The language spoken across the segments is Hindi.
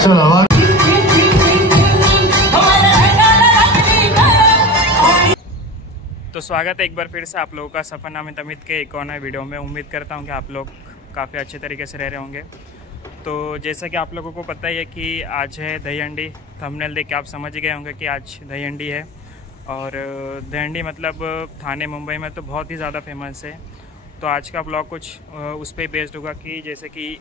चला तो स्वागत है एक बार फिर से आप लोगों का सफरनामे तमिद के एक और नए वीडियो में। उम्मीद करता हूं कि आप लोग काफ़ी अच्छे तरीके से रह रहे होंगे। तो जैसा कि आप लोगों को पता ही है कि आज है दही हांडी। थंबनेल देख के आप समझ गए होंगे कि आज दही हांडी है। और दही हांडी मतलब थाने मुंबई में तो बहुत ही ज़्यादा फेमस है। तो आज का ब्लॉग कुछ उस पर बेस्ड होगा कि जैसे कि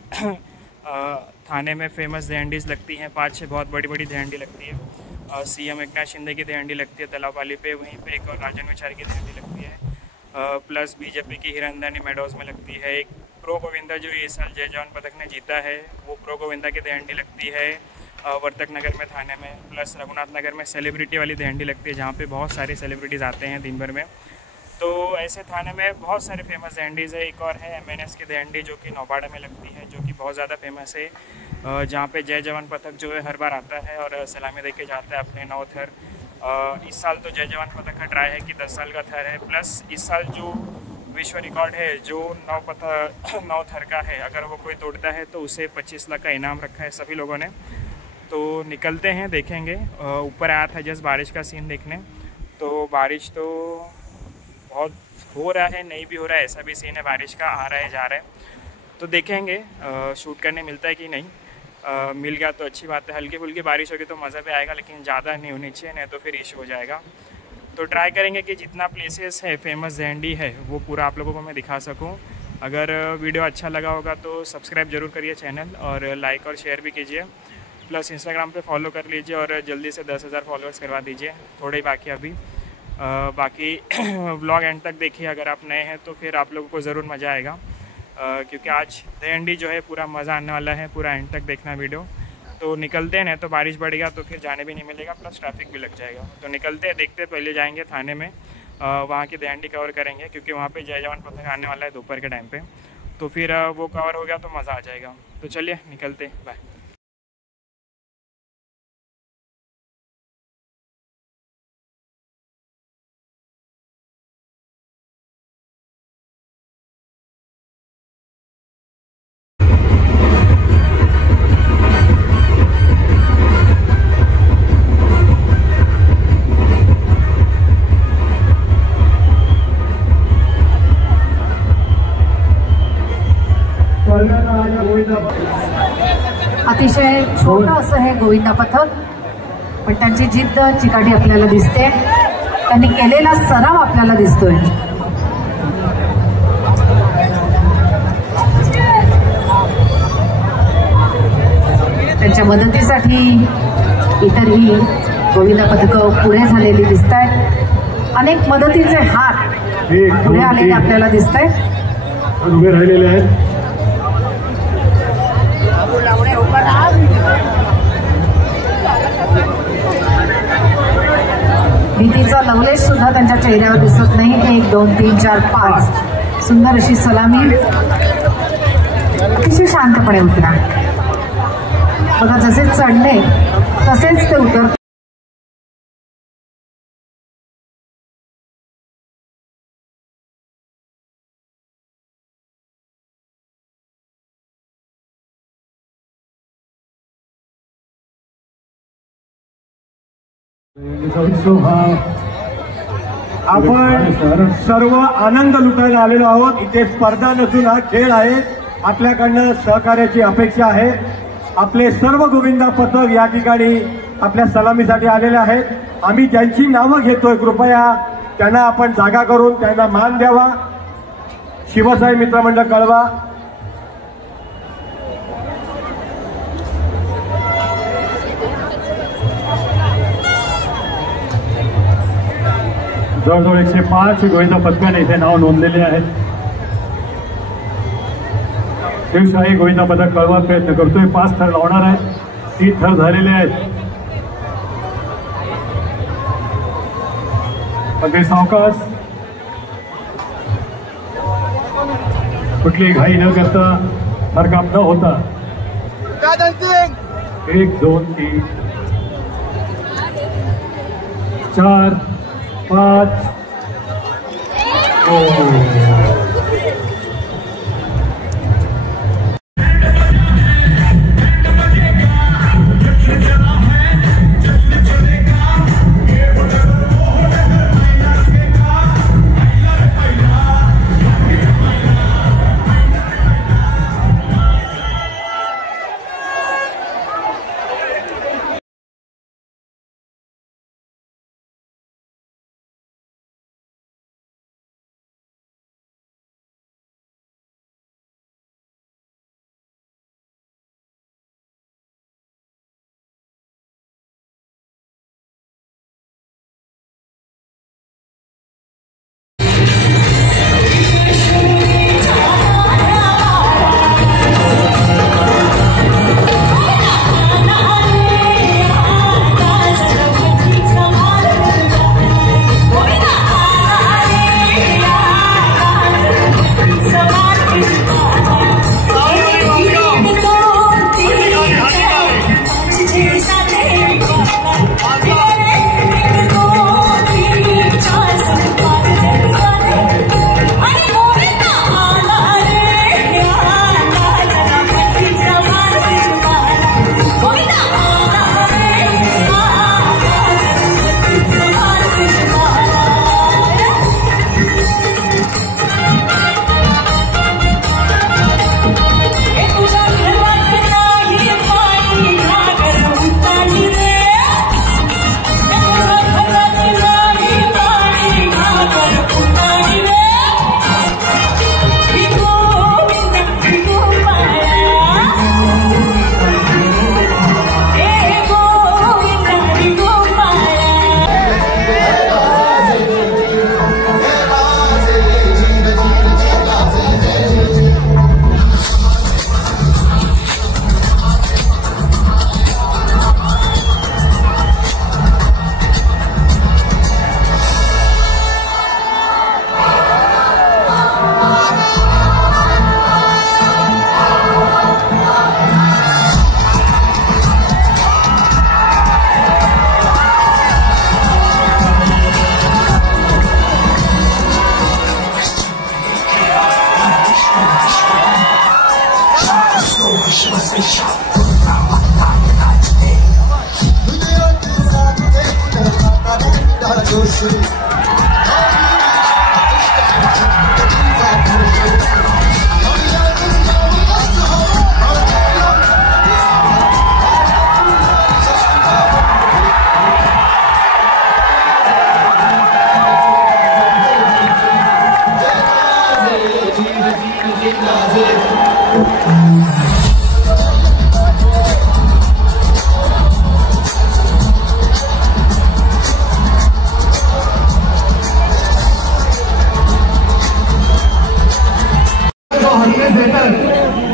थाने में फेमस दही हांडीज़ लगती हैं, 5-6 बहुत बड़ी बड़ी दही हांडी लगती है। सीएम एकनाथ शिंदे की दही हांडी लगती है तलावाली पे, वहीं पे एक और राजन विचार की दही हांडी लगती है। प्लस बीजेपी की हिरनदानी मेडोज में लगती है। एक प्रो गोविंदा जो इस साल जय जवान पदक ने जीता है, वो प्रो गोविंदा की दही हांडी लगती है वर्तक नगर में थाने में। प्लस रघुनाथ नगर में सेलिब्रिटी वाली दही हांडी लगती है, जहाँ पे बहुत सारे सेलिब्रिटीज़ आते हैं दिन भर में। तो ऐसे थाने में बहुत सारे फेमस दही हांडीज़ है। एक और है MNS की दही हांडी जो कि नौबाड़ा में लगती है, जो कि बहुत ज़्यादा फेमस है, जहाँ पे जय जवान पदक जो है हर बार आता है और सलामी दे के जाता है अपने 9 थर। इस साल तो जय जवान पदक का ट्राई है कि 10 साल का थर है। प्लस इस साल जो विश्व रिकॉर्ड है जो 9 थर का है, अगर वो कोई तोड़ता है तो उसे 25 लाख का इनाम रखा है सभी लोगों ने। तो निकलते हैं, देखेंगे। ऊपर आया था जस्ट बारिश का सीन देखने, तो बारिश तो बहुत हो रहा है, नहीं भी हो रहा है, ऐसा भी सीन है बारिश का, आ रहा है जा रहा है। तो देखेंगे शूट करने मिलता है कि नहीं। मिल गया तो अच्छी बात है। हल्की फुल्की बारिश होगी तो मज़ा भी आएगा, लेकिन ज़्यादा नहीं होनी चाहिए, नहीं तो फिर इशू हो जाएगा। तो ट्राई करेंगे कि जितना प्लेसेस है फेमस दही हांडी है वो पूरा आप लोगों को मैं दिखा सकूं। अगर वीडियो अच्छा लगा होगा तो सब्सक्राइब जरूर करिए चैनल, और लाइक और शेयर भी कीजिए। प्लस इंस्टाग्राम पे फॉलो कर लीजिए और जल्दी से 10,000 फॉलोअर्स करवा दीजिए, थोड़े ही बाकी अभी। बाकी व्लॉग एंड तक देखिए। अगर आप नए हैं तो फिर आप लोगों को ज़रूर मज़ा आएगा, क्योंकि आज दही हांडी जो है पूरा मज़ा आने वाला है। पूरा एंड तक देखना वीडियो। तो निकलते हैं, नहीं तो बारिश बढ़ेगा तो फिर जाने भी नहीं मिलेगा, प्लस ट्रैफिक भी लग जाएगा। तो निकलते हैं, देखते हैं। पहले जाएंगे थाने में, वहाँ की दही हांडी कवर करेंगे, क्योंकि वहाँ पे जय जवान पदक आने वाला है दोपहर के टाइम पे। तो फिर वो कवर हो गया तो मज़ा आ जाएगा। तो चलिए निकलते हैं, बाय। अतिशय छोटं असं हे गोविंदा पथक, पण त्यांची जिद्द चिकाटी आपल्याला दिसते। त्यांनी केलेला सराव आपल्याला दिसतोय। त्यांच्या मदतीसाठी इतरही गोविंदा पथकं पुढे झालेली दिसत आहेत। अनेक मदतीचे हात पुढे आलेले आपल्याला दिसत आहेत, उभे राहिलेले आहेत। भीतीचा लवलेश सुद्धा त्यांच्या चेहऱ्यावर दिसत नाही। 1, 2, 3, 4, 5 सुंदर अशी सलामी अतिशय शांतपणे उतरा। बघा, जसे चढले तसेच ते उतर। आपण सर्व आनंद लुटायला आलेलो आहोत। इथे स्पर्धा नसून हा खेळ आहे। आपल्याकडनं सहकार्याची अपेक्षा आहे। आपले सर्व गोविंदा पथक या ठिकाणी आपल्या सलामीसाठी आलेले आहेत। आम्ही ज्यांची नावं घेतोय, कृपया त्यांना आपण जागा करून त्यांना मान द्यावा। शिवसाई मित्रमंडळ कळवा। जवळजवळ 105 गोविंदा पथकाने इथे नाव नोंदलेले आहेत। शिवशाही गोविंदा पथक कळवा प्रयत्न करतोय। 5 थर लावणार आहेत, 3 थर झालेले आहेत। अगदी सावकाश, कुठली घाई न करता, हर काम न होता। 1, 2, 3, 4, 5 Hey!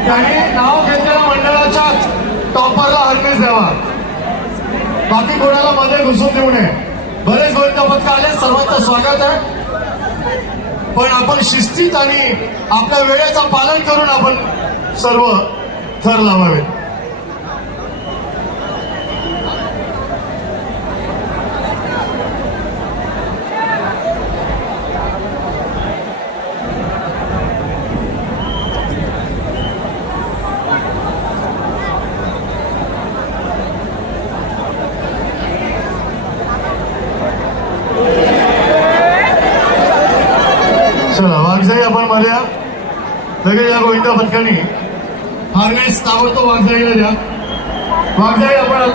त्याने नाव घेतलेल्या मंडळाच्या टॉपरला हरनेस द्यावा, बाकी कोणाला मध्ये घुसून देऊ नये. बरेच गोविंद पथक आले, सर्वांचं स्वागत आहे. पण आपण शिस्तीत आणि आपल्या वेळेचं पालन करून आपण सर्व थर लावावे. चला वाघजाई आपण मध्ये लगेच या गोविंद पथकाने हार्नेस ताबडतोब वाघजाईला द्या. वाघजाई आपण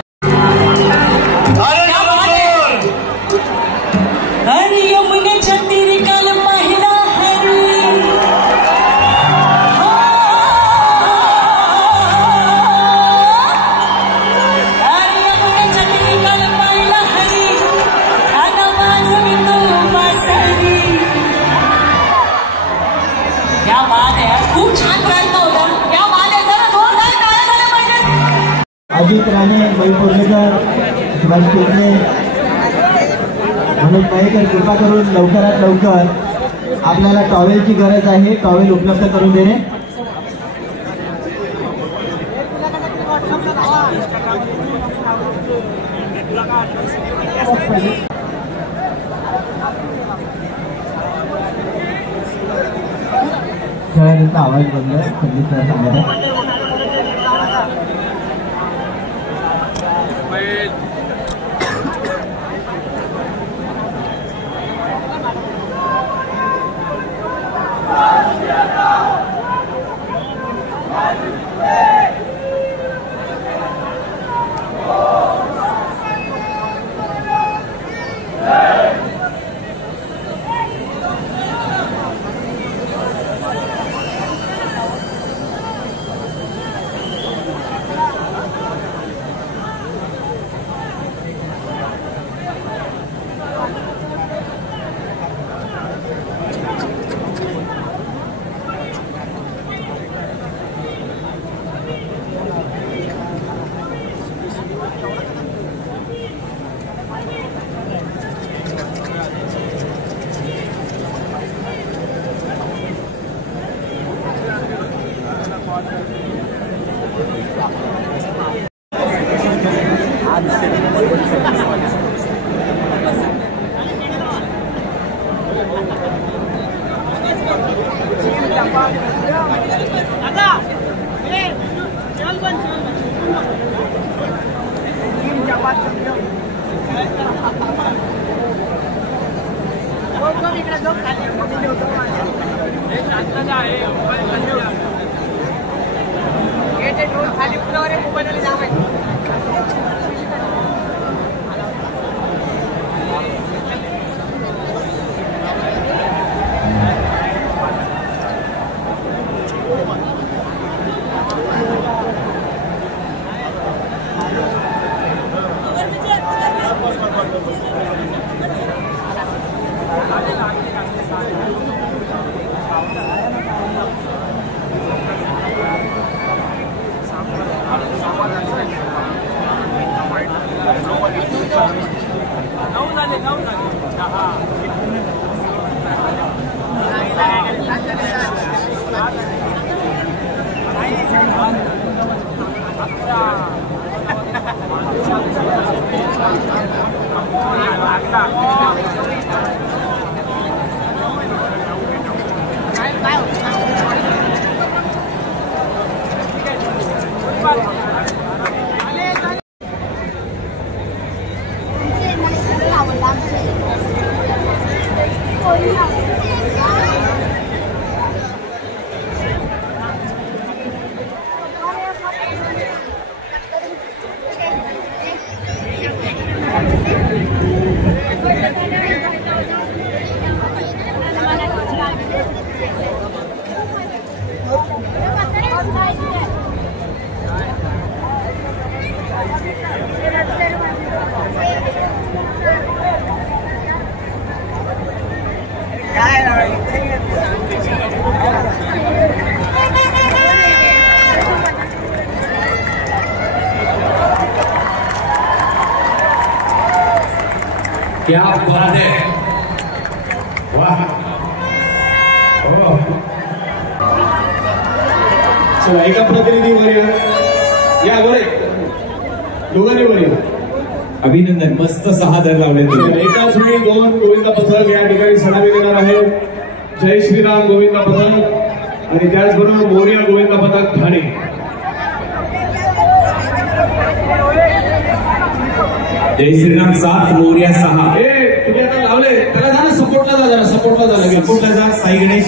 अजित राणे, मई पोर्लेकर, शिवाजी पेटणे, मनोज नाईकर, कृपा करून लवकरात लवकर आपल्याला टॉवेलची गरज आहे, टॉवेल उपलब्ध करून देणे. खेळाडूंचा आवाज बंद, संगीत सांगत क्या बात है, वाह। चला एका प्रतिनिधी वर या वर दोघांनी वर या. अभिनंदन, मस्त 6 दर लावले तुम्ही. एकाच वेळी 2 गोविंद पथक या ठिकाणी सलामी देणार आहे. जय श्रीराम गोविंद पथक आणि त्याचबरोबर मोरया गोविंद पथक ठाणे. जय श्रीराम 7, मोरया 6. तुम्ही आता लावले त्याला जा ना, सपोर्टला जा, जरा सपोर्टला जा, लगेच सपोर्टला जा. साई गणेश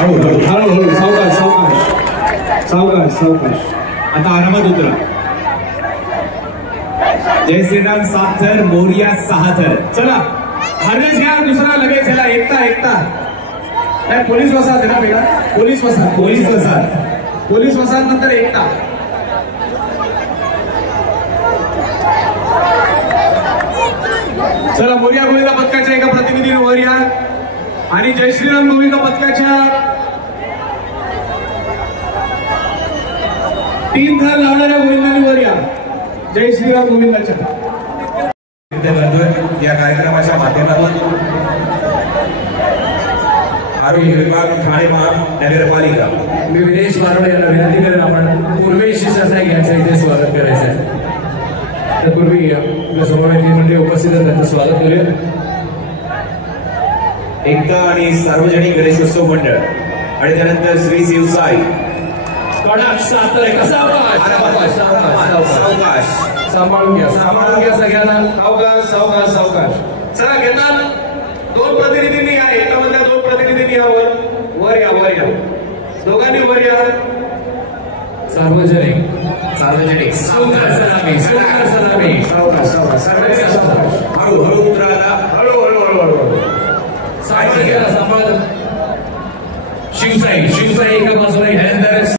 हळूहळू सावकाश सावकाश सावकाश सावकाश. आता आरामात उतरा. जय श्रीराम 7 थर, मोरया 6 थर. चला हार्नेस घ्या, दुसरा लगेच याला एकता एकता. नाही पोलीस वसाहत आहे ना बेटा, पोलीस वसाहत, पोलीस वसाहत. पोलीस वसाहत नंतर एकता. चला मोरया गोविंद पथकाच्या एका प्रतिनिधीने वर या आणि जय श्रीराम गोविंद पथकाच्या 3 थर लावणाऱ्या गोविंदांनी वर या. जय श्रीराम गोविंदाच्या या कार्यक्रमाच्या माध्यमातून आरोग्य विभाग, ठाणे महानगरपालिका, मी विदेश वारवडे यांना विनंती करेन, आपण पूर्वेशी शासना घ्यायचं इथे स्वागत करायचं आहे. त्यापूर्वी आपल्या समोर मंडळी उपस्थित आहेत, त्यांचं स्वागत करूया. एकता आणि सार्वजनिक गणेशोत्सव मंडळ आणि त्यानंतर श्री शिवसाई. कडक 7 तर कसा सावकाश सांभाळून घ्या, सांभाळून घ्या सगळ्यांना. सावकाश सावकाश सावकाश. चला घेतात 2 प्रतिनिधींनी या, एकतामधल्या 2 प्रतिनिधींनी या वर वर या, वर या, दोघांनी वर या. सार्वजनिक सार्वजनिक सावकाश सलामी, सावकाश सलामी. सावकाश सावकाश सर्वांनी सावकाश. हळूहळू उतराला. हळूहळू हळूहळू सांभाळ घ्या, सांभाळ. शिवसाई एका